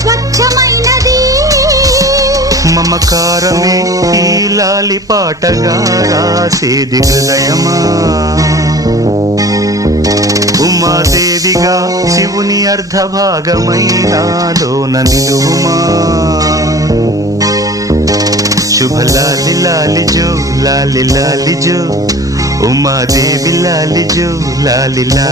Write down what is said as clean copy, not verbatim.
స్వచ్ఛమైనది మమకారమే ఈ లాలి పాటగా రాసేది హృదయమా ఉమాదేవిగా శివుని అర్ధభాగమైనాలోన నిలువుమా శుభ లాలి లాలి జో లాలి లాలి జో ఉమాదేవి లాలి జో లాలి లాలి